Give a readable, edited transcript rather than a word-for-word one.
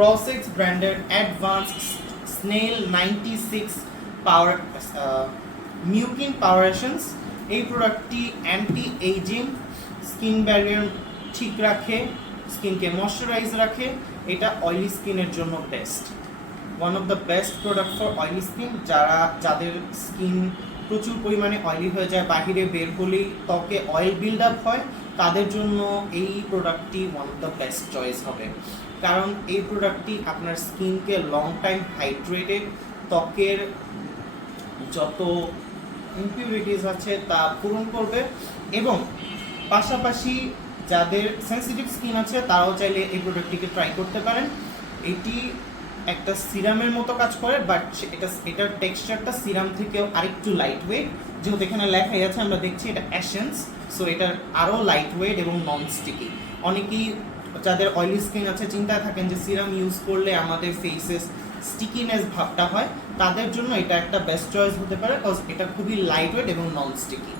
প্রসেক্স ব্র্যান্ডের advance snail 96 পাওয়ার মিউকিন পাওয়ার essence. এই প্রোডাক্টটি অ্যান্টি এইজিং, স্কিন ব্যারিয়ার ঠিক রাখে, স্কিনকে ময়শ্চারাইজ রাখে। এটা অয়েলি স্কিনের জন্য best, one of the best product for oily skin. যাদের স্কিন প্রচুর পরিমাণে অয়েলি হয়ে যায়, বাহিরে বের হলেই ত্বকে অয়েল বিল্ড আপ হয়, তাদের জন্য এই প্রোডাক্টটি one of the best choice হবে। কারণ এই প্রোডাক্টটি আপনার স্কিনকে লং টাইম হাইড্রেটেড, ত্বকের যত ইমপিউরিটিস আছে তা পূরণ করবে, এবং পাশাপাশি যাদের সেন্সিটিভ স্কিন আছে তারাও চাইলে এই প্রোডাক্টটিকে ট্রাই করতে পারেন। এটি একটা সিরামের মতো কাজ করে, বাট এটার টেক্সচারটা সিরাম থেকেও আরেকটু লাইট ওয়েট। যেহেতু এখানে লেখাই আছে, আমরা দেখছি এটা অ্যাসেন্স, সো এটার আরও লাইট ওয়েট এবং নন স্টিকি। অনেকেই যাদের অয়েলি স্কিন আছে চিন্তায় থাকেন যে সিরাম ইউজ করলে আমাদের ফেসেস স্টিকিনেস ভাবটা হয়, তাদের জন্য এটা একটা বেস্ট চয়েস হতে পারে, বিকজ এটা খুবই লাইট ওয়েট এবং নন স্টিকি।